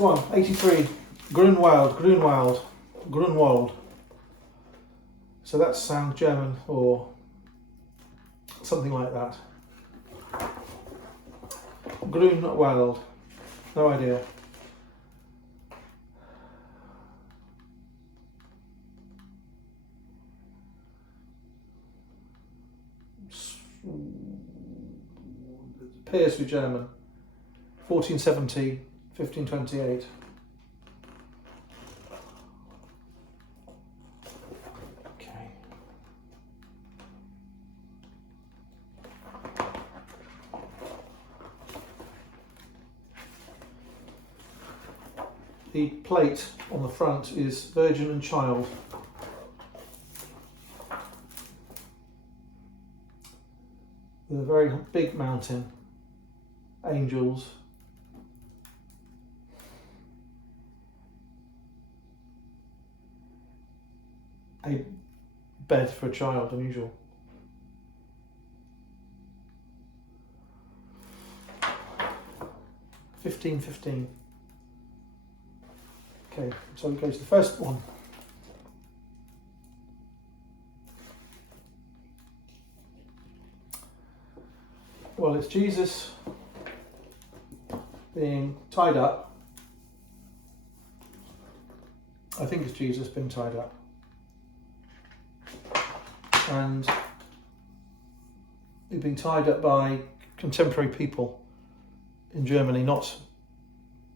one, 83. Grünewald. So that sounds German or something like that. Grünewald. No idea. Appears to be German. 1470, 1528. Okay. The plate on the front is Virgin and Child. With a very big mountain, angels, a bed for a child, unusual. $15.15. Okay, so we go to the first one. Well, it's Jesus being tied up. I think it's Jesus being tied up. And he's being tied up by contemporary people in Germany, not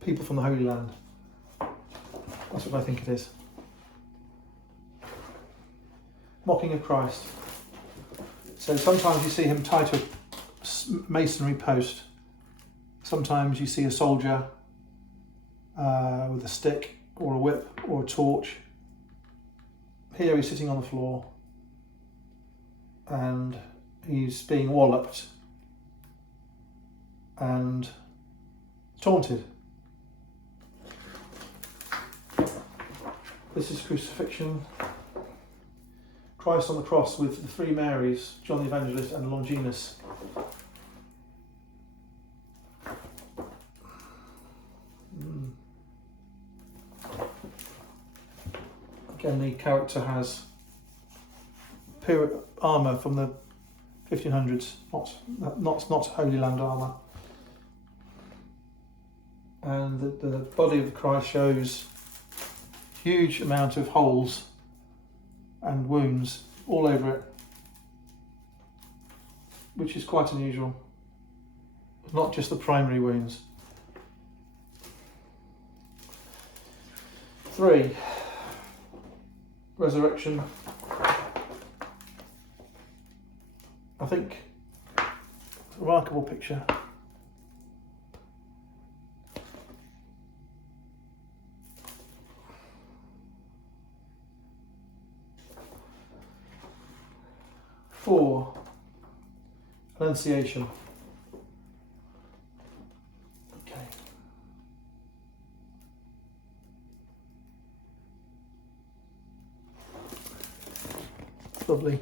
people from the Holy Land. That's what I think it is. Mocking of Christ. So sometimes you see him tied to a masonry post. Sometimes you see a soldier with a stick or a whip or a torch. Here he's sitting on the floor and he's being walloped and taunted. This is crucifixion. Christ on the cross with the three Marys, John the Evangelist and Longinus. Again, the character has armour from the 1500s, not Holy Land armour. And the body of Christ shows huge amount of holes and wounds all over it, which is quite unusual. Not just the primary wounds. 3. Resurrection. I think it's a remarkable picture. Four. Annunciation. Okay. Lovely.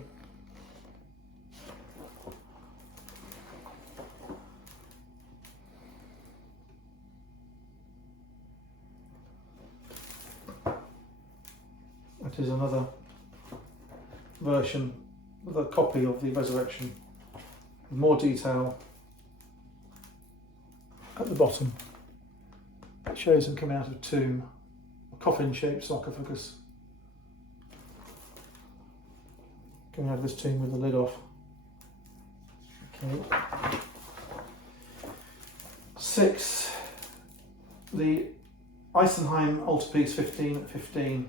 That is another version with a copy of the resurrection with more detail at the bottom. It shows him coming out of a tomb, a coffin-shaped sarcophagus, coming out of this tomb with the lid off. Okay. 6. The Isenheim altarpiece 1515.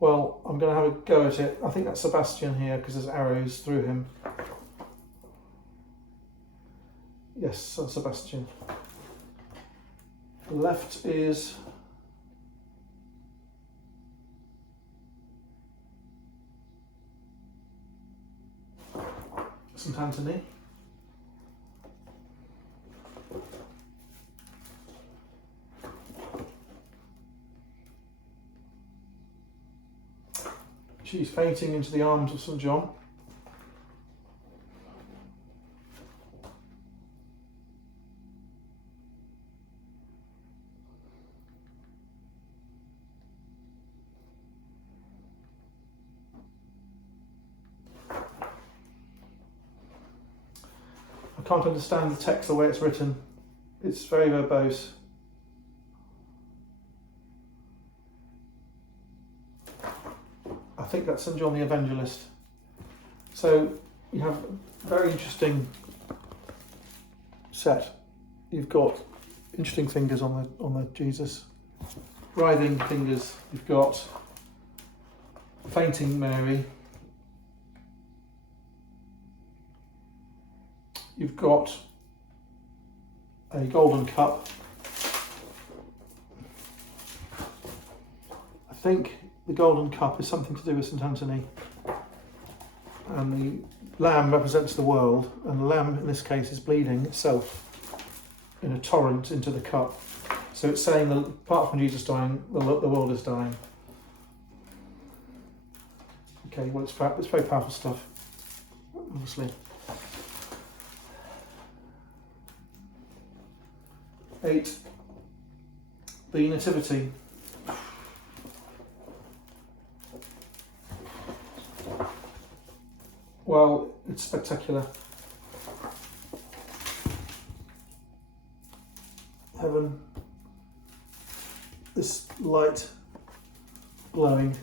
Well, I'm going to have a go at it. I think that's Sebastian here because there's arrows through him. Yes, that's Sebastian. The left is St. Anthony. She's fainting into the arms of St. John. I can't understand the text the way it's written. It's very verbose. I think that's St. John the Evangelist. So you have a very interesting set. You've got interesting fingers on the Jesus, writhing fingers. You've got fainting Mary. You've got a golden cup. I think the golden cup is something to do with St. Anthony. And the lamb represents the world, and the lamb in this case is bleeding itself in a torrent into the cup. So it's saying that apart from Jesus dying, the world is dying. Okay, well, it's very powerful stuff, obviously. 8. The Nativity. Well, it's spectacular. Heaven, this light glowing,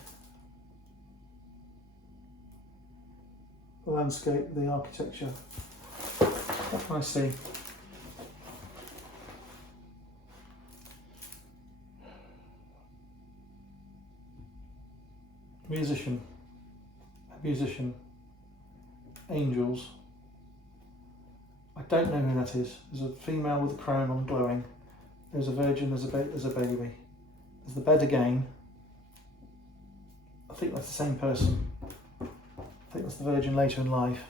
the landscape, the architecture. What can I see? Musician, angels. I don't know who that is. There's a female with a crown on glowing. There's a virgin, there's a baby. There's the bed again. I think that's the same person. I think that's the virgin later in life,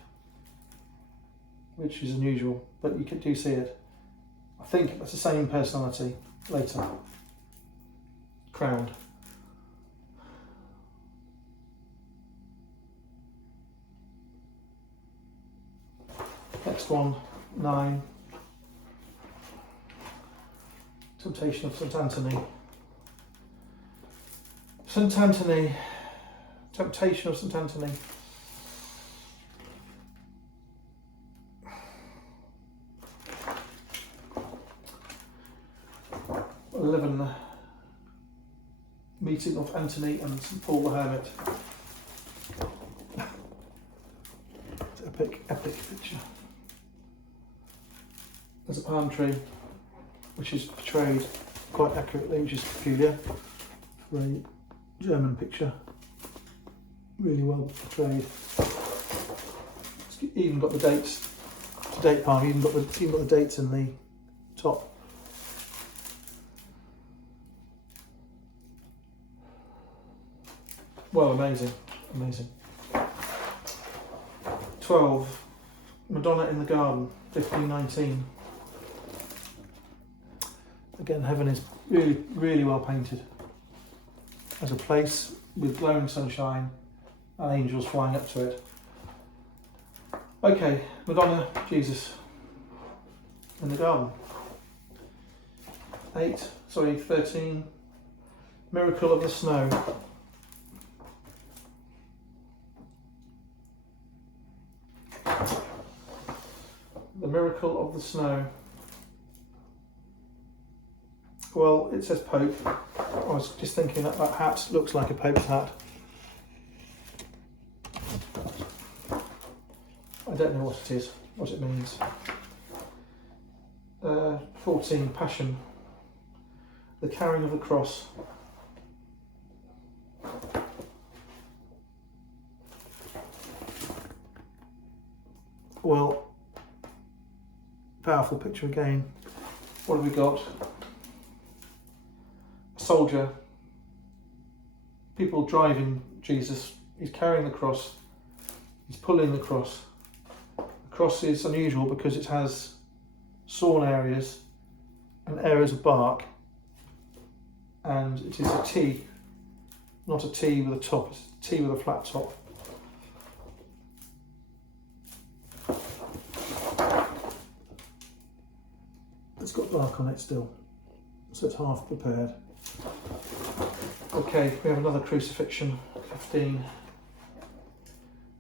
which is unusual, but you do see it. I think that's the same personality later, crowned. Next one, 9. Temptation of St. Anthony. St. Anthony. Temptation of St. Anthony. Meeting of Anthony and St. Paul the Hermit. Epic picture. There's a palm tree, which is portrayed quite accurately, which is peculiar for a German picture. Really well portrayed. It's even got the dates. It's a date palm. Even got the dates in the top. Well, amazing. 12. Madonna in the Garden, 1519. Again, heaven is really, really well painted. As a place with glowing sunshine and angels flying up to it. Okay, Madonna, Jesus in the garden. 13. Miracle of the Snow. The Miracle of the Snow. Well, it says Pope. I was just thinking that hat looks like a Pope's hat. I don't know what it is, what it means. 14, Passion. The carrying of the cross. Well, powerful picture again. What have we got? A soldier. People driving Jesus. He's carrying the cross. He's pulling the cross. The cross is unusual because it has sawn areas and areas of bark, and it is a T not a T with a top, it's a T with a flat top. It's got bark on it still, so it's half prepared. Okay, we have another crucifixion, 15.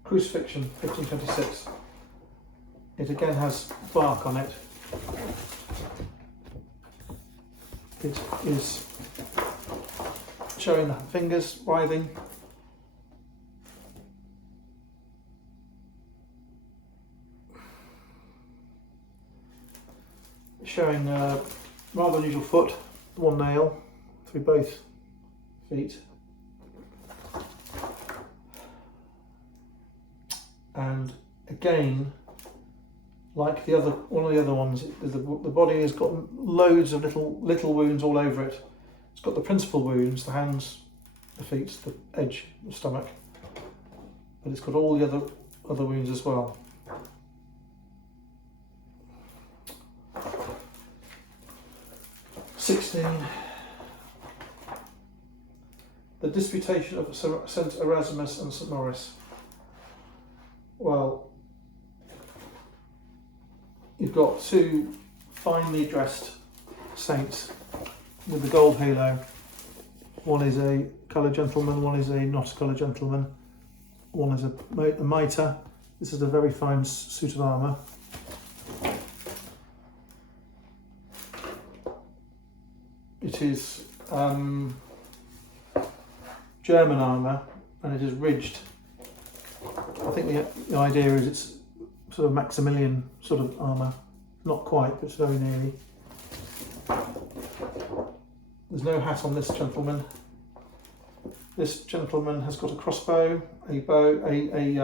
Crucifixion, 1526. It again has bark on it. It is showing the fingers writhing. Showing a rather unusual foot, one nail through both feet. And again, like one of the other ones, the body has got loads of little wounds all over it. It's got the principal wounds, the hands, the feet, the edge, the stomach, but it's got all the other wounds as well. The Disputation of St. Erasmus and St. Maurice. Well, you've got two finely dressed saints with the gold halo. One is a coloured gentleman, one is a not coloured gentleman. One is a mitre. This is a very fine suit of armour. It is German armour, and it is ridged. I think the idea is it's sort of Maximilian sort of armour. Not quite, but it's very nearly. There's no hat on this gentleman. This gentleman has got a crossbow, a bow, a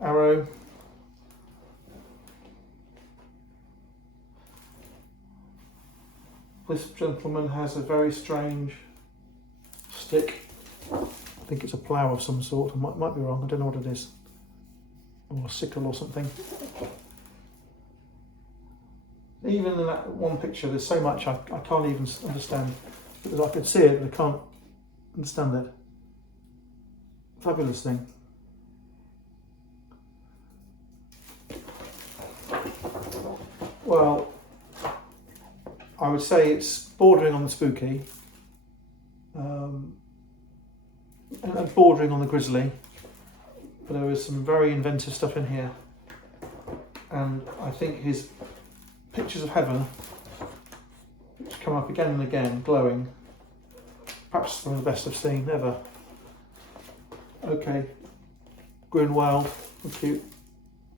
arrow. This gentleman has a very strange stick. I think it's a plough of some sort. I might be wrong. I don't know what it is. Or a sickle or something. Even in that one picture, there's so much I can't even understand. Because I could see it, but I can't understand it. Fabulous thing. Well, I would say it's bordering on the spooky, and bordering on the grisly, but there is some very inventive stuff in here, and I think his pictures of heaven, which come up again and again, glowing, perhaps some of the best I've seen ever. Okay, Grünewald, cute.